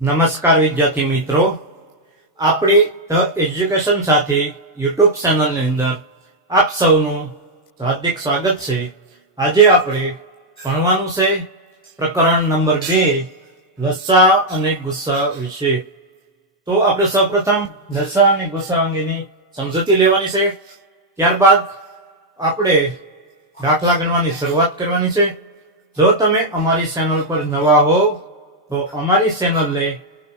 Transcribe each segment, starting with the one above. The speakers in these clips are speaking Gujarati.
નમસ્કાર વિદ્યાર્થી મિત્રો, આપણી ધ એજ્યુકેશન સાથી યુટ્યુબ ચેનલની અંદર આપ સૌનું હાર્દિક સ્વાગત છે. આજે આપણે ભણવાનું છે પ્રકરણ નંબર 2 લસા અને ગુસ્સા વિશે. તો આપણે સૌપ્રથમ લસા અને ગુસ્સા અંગેની સમજૂતી લેવાની છે. ત્યારબાદ આપણે દાખલા ગણવાની શરૂઆત કરવાની છે. જો તમે અમારી ચેનલ પર નવા હો તો અમારી ચેનલને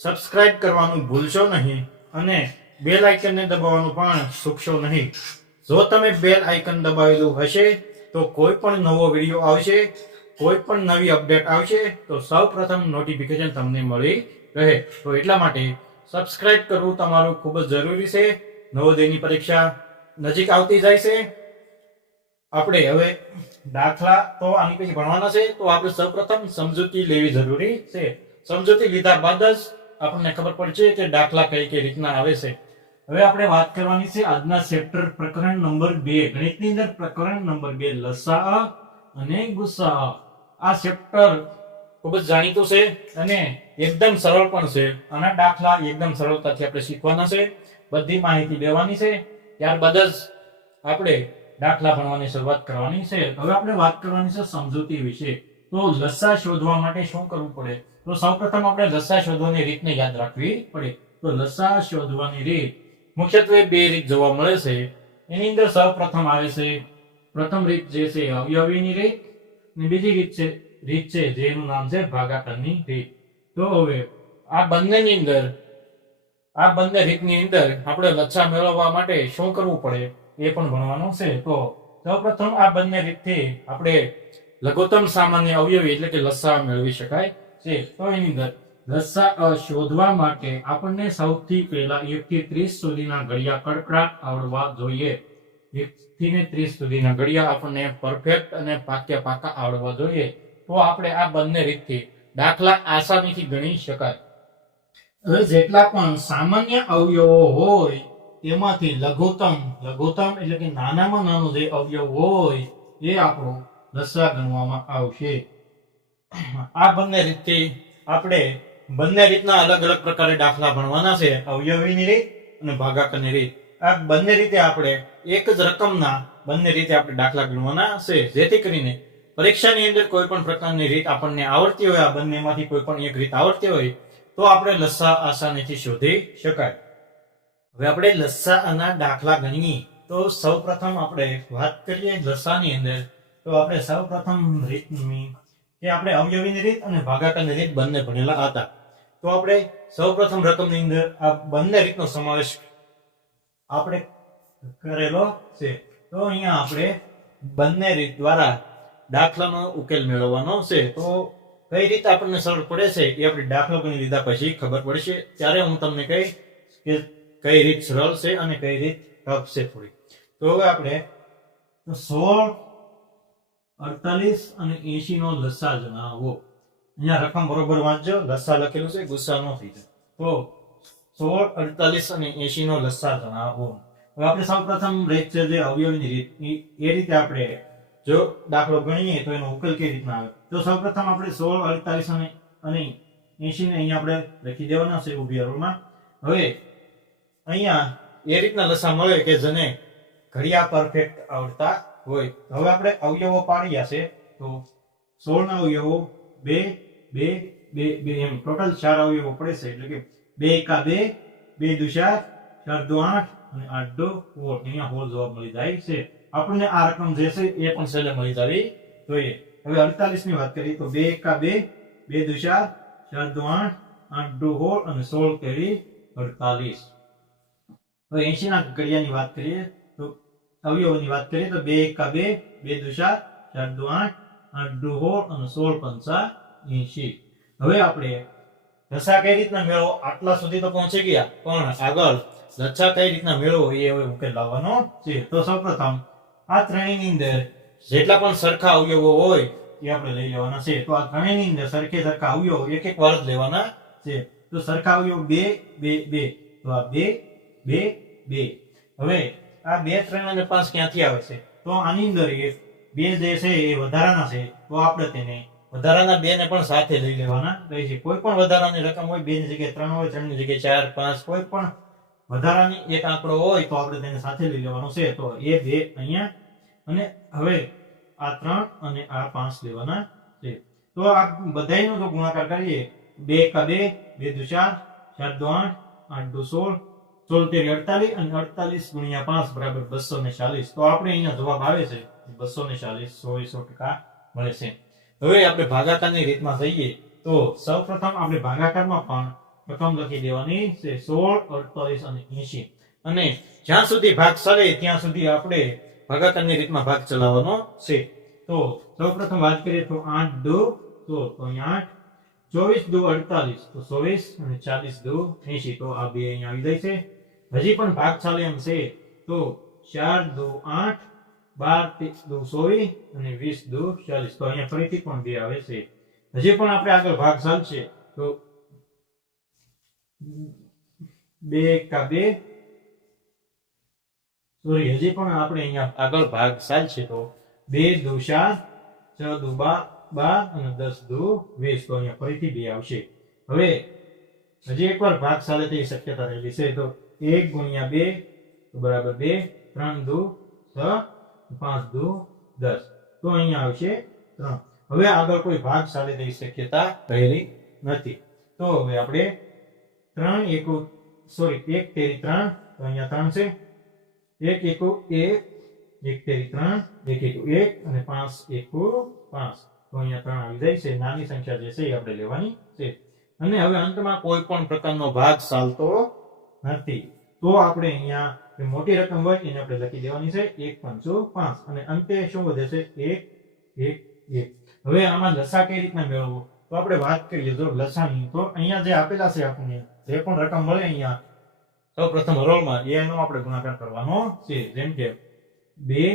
સબસ્ક્રાઇબ કરવાનું ભૂલશો નહીં અને બેલ આઇકનને દબાવવાનું પણ ચૂકશો નહીં. જો તમે બેલ આઇકન દબાવેલું હશે તો કોઈ પણ નવો વિડીયો આવશે, કોઈ પણ નવી અપડેટ આવશે તો સૌપ્રથમ નોટિફિકેશન તમને મળી રહે. તો એટલા માટે સબસ્ક્રાઇબ કરવું તમારું ખૂબ જ જરૂરી છે. નવોદયની પરીક્ષા નજીક આવતી જાય છે. આપણે હવે દાખલા તો આની પછી ભણવાના છે, તો આપણે સૌપ્રથમ સમજૂતી લેવી જરૂરી છે. સમજૂતી લીધા બાદ જ આપણને ખબર પડશે કે દાખલા કઈ રીતના આવે છે. હવે આપણે વાત કરવાની છે આજના ચેપ્ટર પ્રકરણ નંબર 2 ગણિતની અંદર પ્રકરણ નંબર 2 લસા અને ગુસ્સા. આ ચેપ્ટર ખૂબ જ જાણીતું છે અને એકદમ સરળ પણ છે. આના દાખલા એકદમ સરળતાથી આપણે શીખવાના છે, બધી માહિતી લેવાની છે, ત્યારબાદ જ આપણે દાખલા ભણવાની શરૂઆત કરવાની છે. હવે આપણે વાત કરવાની છે સમજૂતી વિશે. તો લસા શોધવા માટે શું કરવું પડે? તો સૌપ્રથમ આપણે લસા શોધવાની રીતને યાદ રાખવી પડે. તો લસા શોધવાની રીત મુખ્યત્વે બે રીત જોવા મળે છે. એની અંદર સૌપ્રથમ આવે છે પ્રથમ રીત જે છે અવયવીની રીત, અને બીજી રીત છે જેનું નામ છે ભાગાકારની રીત. તો હવે આ બંને રીતની અંદર આપણે લસા મેળવવા માટે શું કરવું પડે એ પણ ભણવાનું છે. તો સૌપ્રથમ આ બંને રીતથી આપણે લઘુત્તમ સામાન્ય અવયવી એટલે કે લસા મેળવી શકાય છે. તો એની અંદર લસા શોધવા માટે આપણને સૌથી પહેલા 1 થી 30 સુધીના ઘડિયા કડકડાટ આવડવા જોઈએ. 1 થી 30 સુધીના ઘડિયા આપણને પરફેક્ટ અને પાકા આવડવા જોઈએ. તો આપણે આ બંને રીતથી દાખલા આસાનીથી ગણી શકાય. હવે જેટલા પણ સામાન્ય અવયવો હોય તેમાંથી લઘુત્તમ એટલે કે નાનામાં નાનો જે અવયવ હોય એ આપણો લસા ગણવામાં આવશે. આ બંને રીતથી આપણે બંને રીતના અલગ અલગ પ્રકારે દાખલા ભણવાના છે, અવયવીની રીત અને ભાગાકારની રીત. આ બંને રીતે આપણે એક જ રકમના બંને રીતે આપણે દાખલા ગણવાના છે, જેથી કરીને પરીક્ષાની અંદર કોઈ પણ પ્રકારની રીત આપણને આવડતી હોય, આ બંનેમાંથી કોઈ પણ એક રીત આવડતી હોય તો આપણે લસા આસાનીથી શોધી શકાય. હવે આપણે લસાઅના દાખલા ગણીએ તો સૌપ્રથમ આપણે વાત કરીએ લસાની અંદર. તો આપણે સૌપ્રથમ રીતની કે આપણે અવયવીની રીત અને ભાગાકારની રીત બંને ભણેલા હતા. તો આપણે સૌપ્રથમ રકમની અંદર આ બંને રીતનો સમાવેશ આપણે કરેલો છે. તો અહીંયા આપણે બંને રીત દ્વારા દાખલાનો ઉકેલ મેળવવાનો છે. તો કઈ રીત આપણને સરળ પડે છે એ આપણે દાખલો ગણી લીધા પછી ખબર પડશે, ત્યારે હું તમને કહીશ કે કઈ રીત સરળ છે અને કઈ રીત ટફ છે થોડી. તો હવે આપણે 16, 48 અને 80 નો લસા જણાવો. અહીંયા રકમ બરોબર વાંચજો, લસા લખેલું છે, ગુસ્સા ન થઈ જાય. તો 16, 48 અને 80 નો લસા જણાવો. હવે આપણે સૌપ્રથમ રીત છે જે અવયવીની રીત, એ રીતે આપણે જો દાખલો ગણીએ તો એનો ઉકેલ કેવી રીતના આવે. તો સૌપ્રથમ આપણે 16, 48 અને 80 ને અહીંયા આપણે લખી દેવાના છે ઊભી હરોળમાં. હવે અહીંયા એ રીતના લસા મળે કે જેને ઘડિયા પરફેક્ટ આવડતા હોય. હવે આપણે અવયવો પાડ્યા છે. તો 16 ના અવયવો 2, 2, 2, 2 એમ ટોટલ 4 અવયવો પડે છે. એટલે કે 2 એકા 2, 2 દુ 4, 4 દુ 8 અને 8 દુ 16. અહીંયા હોલ જવાબ મળી જાય છે. આપણને આ રકમ જે છે એ પણ છેલ્લે મળી જવી જોઈએ. હવે 48 ની વાત કરીએ તો 2 એકા 2, 2 દુ 4, 4 દુ 8, 8 દુ 16 અને 16 તેરી 48. હવે 80 ના ઘડિયાની વાત કરીએ તો અવયવોની વાત કરીએ તો 2 એકા 2, 2 દુ 4, 4 દુ 8, 8 દુ 16 અને 16 પંચા 80. હવે આપણે લસા કઈ રીતના મેળવો આટલા સુધી તો પહોંચી ગયા, પણ આગળ લસા કઈ રીતના મેળવો એ હવે ઉકેલ લાવવાનો છે. તો સૌપ્રથમ આ ત્રણેયની અંદર જેટલા પણ સરખા અવયવો હોય એ આપણે લઈ લેવાના છે. તો આ ત્રણેયની અંદર સરખા અવયવો એક વાર જ લેવાના છે. તો સરખા અવયવ 2, 2, 2. તો આ 2, 2, 2. હવે આ 2, 3 અને 5 ક્યાંથી આવે છે? તો આની અંદર 2 જે છે એ વધારાના છે, તો આપણે તેને વધારાના 2 ને પણ સાથે લઈ લેવાના રહેશે. કોઈ પણ વધારાની રકમ હોય 2 ની જગ્યાએ 3 હોય, 3 ની જગ્યાએ 4 5 કોઈ પણ વધારાની એક આંકડો હોય તો આપણે તેને સાથે લઈ લેવાનો છે. તો એ 2 અહીંયા અને હવે આ 3 અને આ 5 લેવાના છે. તો આ બધાયનો જો ગુણાકાર કરીએ 2 કા 2 2 દુ 4 4 દુ 8 8 દુ 16 16 તેરી 48 અને 48 ગુણ્યા 5 બરાબર 240. તો આપણે અહીંયા જવાબ આવે છે 240 100% મળે છે. હવે આપણે ભાગાકારની રીતમાં જઈએ તો સૌપ્રથમ આપણે ભાગાકારમાં પણ રકમ લખી દેવાની છે 16 48 અને 80 અને જ્યાં સુધી ભાગ ચલે ત્યાં સુધી આપણે ભાગાકારની રીતમાં ભાગ ચલાવવાનો છે. તો સૌપ્રથમ વાત કરીએ તો 8 દુ 16 તો અહીંયા 8 24 દુ 48 તો 24 અને 40 દુ 80 તો આ બે અહીંયા આવી જાય છે. હજી પણ ભાગ ચાલે એમ છે તો 4 દુ 8 12 દુ 24 અને 20 દુ 40 તો અહીંયા ફરીથી પણ 2 આવે છે. હજી પણ આપણે આગળ ભાગ ચાલશે તો 2 કા 2 સોરી હજી પણ આપણે અહીંયા આગળ ભાગ ચાલશે તો 2 દુ 4 6 દુ 12 અને 10 દુ 20 તો અહીંયા ફરીથી 2 આવશે. હવે હજી એકવાર ભાગ ચાલે તેવી શક્યતા રહેલી છે તો 1 ગુણ્યા 2 તો બરાબર 2 3 દુ 6 5 દુ 10 તો અહીંયા આવશે 3. હવે આગળ કોઈ ભાગ ચાલે તેવી શક્યતા રહેલી નથી. તો હવે આપણે 3 1 સોરી 1 તેરી 3 તો અહીંયા 3 છે 1 1 1 1 તેરી 3 1 1 1 અને 5 1 5 તો અહીંયા 3 આવી જાય છે. નાની સંખ્યા જે છે એ આપણે લેવાની છે. અને હવે અંતમાં કોઈ પણ પ્રકારનો ભાગ ચાલતો નથી તો આપણે અહીંયા મોટી રકમ હોય એને આપણે લખી દેવાની છે 1 5 5 અને અંતે શું વધે છે 1 1 1. હવે આમાં લસા કઈ રીતના મેળવવો તો આપણે વાત કરીએ જો લસાની તો અહીંયા જે આપેલા છે આપણને જે પણ રકમ મળે અહીંયા સૌપ્રથમ હરોળમાં એનો આપણે ગુણાકાર કરવાનો છે. જેમ કે 2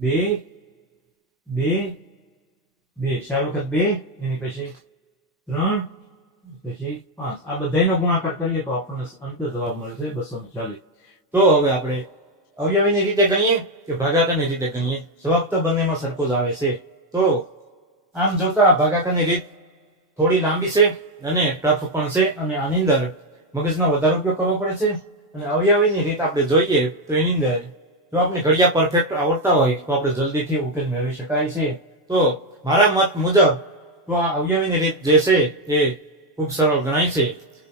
2 2 2 4 વખત 2 એની પછી 3 પછી 5 આ બધાયનો ગુણાકાર કરીએ તો આપણને અંતે જવાબ મળે છે 240. તો હવે આપણે અવયવીની રીતે ગણીએ કે ભાગાકારની રીતે ગણીએ જવાબ તો બંનેમાં સરખો જ આવે છે. તો આમ જોતા ભાગાકારની રીત થોડી લાંબી છે અને ટફ પણ છે અને આની અંદર મગજનો વધારે ઉપયોગ કરવો પડે છે. અને અવયવીની રીત આપણે જોઈએ તો એની અંદર જો આપણે ઘડિયા પરફેક્ટ આવડતા હોય તો આપણે જલ્દીથી ઉકેલ મેળવી શકાય છે. તો મારા મત મુજબ તો આ અવયવીની રીત જે છે એ ખૂબ સરળ ગણાય છે.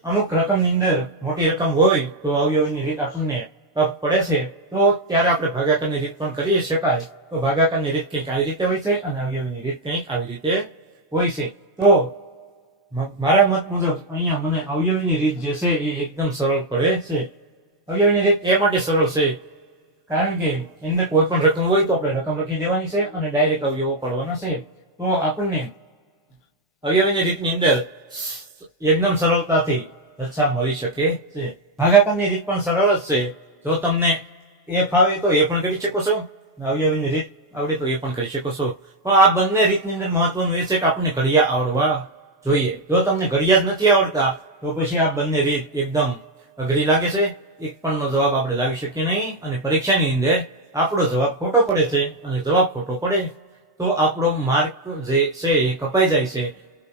અમુક રકમની અંદર મોટી રકમ હોય તો અવયવીની રીત આપણને ટફ પડે છે તો ત્યારે આપણે ભાગાકારની રીત પણ કરી શકાય. તો ભાગાકારની રીત કંઈક આવી રીતે હોય છે અને અવયવીની રીત કંઈક આવી રીતે હોય છે. તો મારા મત મુજબ અહીંયા મને અવયવીની રીત જે છે એ એકદમ સરળ પડે છે. અવયવીની રીત એ માટે સરળ છે કારણ કે એની અંદર કોઈ પણ રકમ હોય તો આપણે રકમ લખી દેવાની છે અને ડાયરેક્ટ અવયવો પાડવાના છે. તો આપણને અવયવીની રીતની અંદર એકદમ સરળતાથી લસા મળી શકે છે. ભાગાકારની રીત પણ સરળ જ છે. જો તમને એ ફાવે તો એ પણ કરી શકો છો, અવયવીની રીત આવડે તો એ પણ કરી શકો છો. પણ આ બંને રીતની અંદર મહત્વનું એ છે કે આપણને ઘડિયા આવડવા જોઈએ. જો તમને ઘડિયા જ નથી આવડતા તો પછી આ બંને રીત એકદમ અઘરી લાગે છે. એક પણ નો જવાબ આપણે લાવી શકીએ નહીં અને પરીક્ષાની અંદર આપણો જવાબ ખોટો પડે છે અને જવાબ ખોટો પડે તો આપણો માર્ક જે છે એ કપાઈ જાય છે.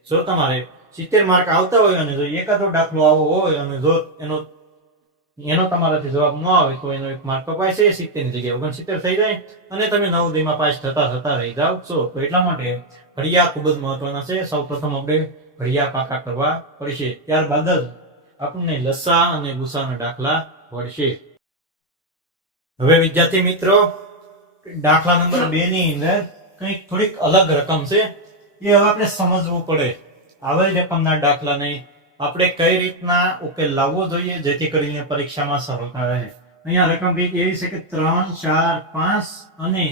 જો તમારે 70 માર્ક આવતા હોય અને જો એકાદો દાખલો આવો હોય અને જો એનો તમારાથી જવાબ ન આવે તો એનો એક માર્ક કપાય છે, 70 ની જગ્યાએ 69 થઈ જાય અને તમે નવોદયમાં પાસ થતા રહી જાવ છો. તો એટલા માટે ઘડિયા ખૂબ જ મહત્વના છે. સૌપ્રથમ આપણે ઘડિયા પાકા કરવા પડશે, ત્યારબાદ જ આપણને લસા અને ગુસાના દાખલા પડશે. હવે વિદ્યાર્થી મિત્રો દાખલા નંબર 2 ની અંદર કંઈક થોડીક અલગ રકમ છે એ હવે આપણે સમજવું પડે. આવેલ રકમના દાખલા નહીં આપણે કઈ રીતના ઉકેલ લાવવો જોઈએ જેથી કરીને પરીક્ષામાં સરળતા રહે. અહીંયા રકમ કંઈક એવી છે કે 3 4 5 અને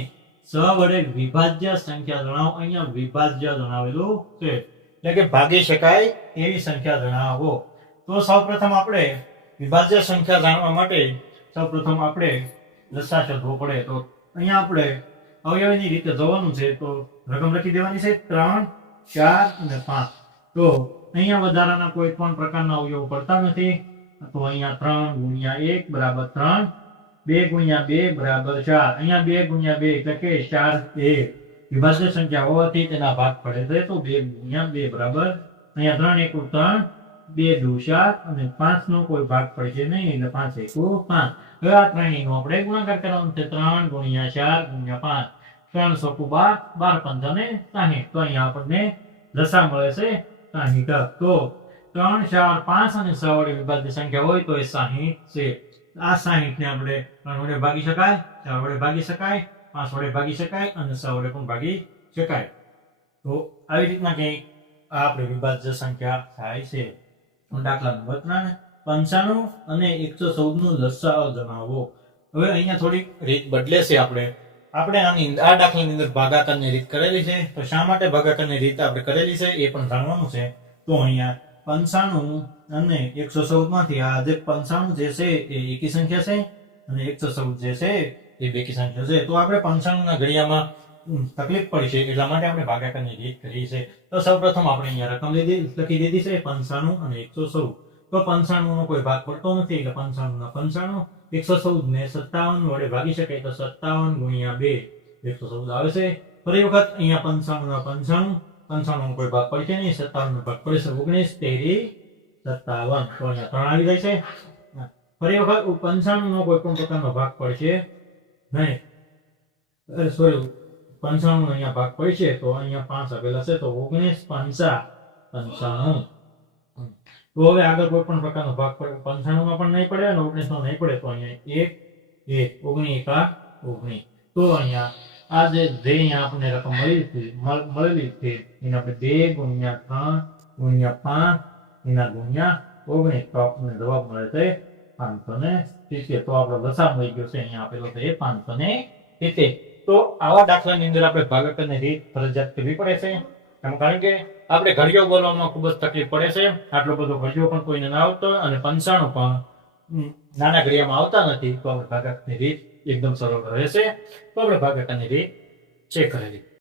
6 વડે વિભાજ્ય સંખ્યા જણાવો. અહીંયા વિભાજ્ય જણાવેલું છે એટલે કે ભાગી શકાય એવી સંખ્યા જણાવો. તો સૌપ્રથમ આપણે વિભાજ્ય સંખ્યા જાણવા માટે સૌપ્રથમ આપણે લસા શોધવો પડે. તો અહીંયા આપણે અવયવીની રીતે જોવાનું છે તો રકમ લખી દેવાની છે 3 4 અને 5. તો અહીંયા વધારાના કોઈ પણ પ્રકારના અવયવો પડતા નથી તો અહીંયા 3 ગુણ્યા 1 બરાબર 3, 2 ગુણ્યા 2 બરાબર 4. અહીંયા 2 ગુણ્યા 2 એટલે કે 4 1 વિભાજ્ય સંખ્યા હોવાથી તેના ભાગ પડે છે. તો 2 ગુણ્યા 2 બરાબર અહીંયા 3 એકુ 3, 2 દુ 4 અને 5 નો કોઈ ભાગ પડશે નહીં એટલે 5 એકુ 5. હવે આ ત્રણેયનો આપણે ગુણાકાર કરવાનો છે. 3 ગુણ્યા 4 ગુણ્યા 5, 3 ચોકુ 12, 12 પંચાને 60. તો અહીંયા આપણને લસા મળે છે 60. તો 3, 4, 5 અને 6 વડે વિભાજ્ય સંખ્યા હોય તો એ 60 છે. આ 60 ને આપણે 3 વડે ભાગી શકાય, 4 વડે ભાગી શકાય, 5 વડે ભાગી શકાય અને 6 વડે પણ ભાગી શકાય. તો આવી રીતના કંઈક આ આપણે વિભાજ્ય સંખ્યા થાય છે. દાખલા નંબર 3, 95 અને 114 નું લસાઅ જણાવો. હવે અહીંયા થોડીક રીત બદલે છે. આપણે આ દાખલાની અંદર ભાગાકારની રીત કરેલી છે. તો શા માટે ભાગાકારની રીત આપણે કરેલી છે એ પણ જાણવાનું છે. તો અહીંયા 95 અને 114 માંથી આ જે 95 જે છે એ એકી સંખ્યા છે અને 114 જે છે એ બેકી સંખ્યા છે. તો આપણે 95 ના ઘડિયામાં તકલીફ પડી છે એટલા માટે આપણે ભાગાકારની રીત કરી છે. તો સૌપ્રથમ આપણે અહીંયા રકમ લખી દીધી છે 95 અને 114. તો 95 નો કોઈ ભાગ પડતો નથી એટલે 95 ના 95, 114 ને 57 વડે ભાગી શકાય તો 57 ગુણ્યા 2 114 આવે છે. ફરી વખત અહીંયા 95 ના 95, 95 નો કોઈ ભાગ પડશે નહીં, 57 નો ભાગ પડશે 19, 13, 57. તો અહીંયા 3 આવી જાય છે. ફરી વખત 95 નો કોઈ પણ પ્રકારનો ભાગ પડશે નહીં, સોરી 95 નો અહીંયા ભાગ પડશે તો અહીંયા 5 આપેલા છે તો 19, 5, 95. તો હવે આગળ કોઈ પણ પ્રકારનો ભાગ પડે 95 માં પણ નહીં પડે અને 19 માં નહીં પડે તો અહીંયા 1, 1, 19, 19. તો અહીંયા આ જે અહીંયા આપણને રકમ મળેલી છે એને આપણે 2 ગુણ્યા 3 ગુણ્યા 5 એના ગુણ્યા 19. તો આપણને જવાબ મળે છે 570. તો આપણો લસાઅ મળી ગયો છે અહીંયા આપેલો છે 570. તો આવા દાખલાની અંદર આપણે ભાગાકારની રીત ફરજિયાત કરવી પડે છે. કારણ કે આપણે ઘડિયો બોલવામાં ખૂબ જ તકલીફ પડે છે. આટલો બધો ઘડિયો પણ કોઈને ના આવતો અને 95 પણ નાના ઘડિયામાં આવતા નથી. તો આપણે ભાગાકારની રીત એકદમ સરળ રહેશે. તો આપણે ભાગાકારની રીત ચેક કરેલી.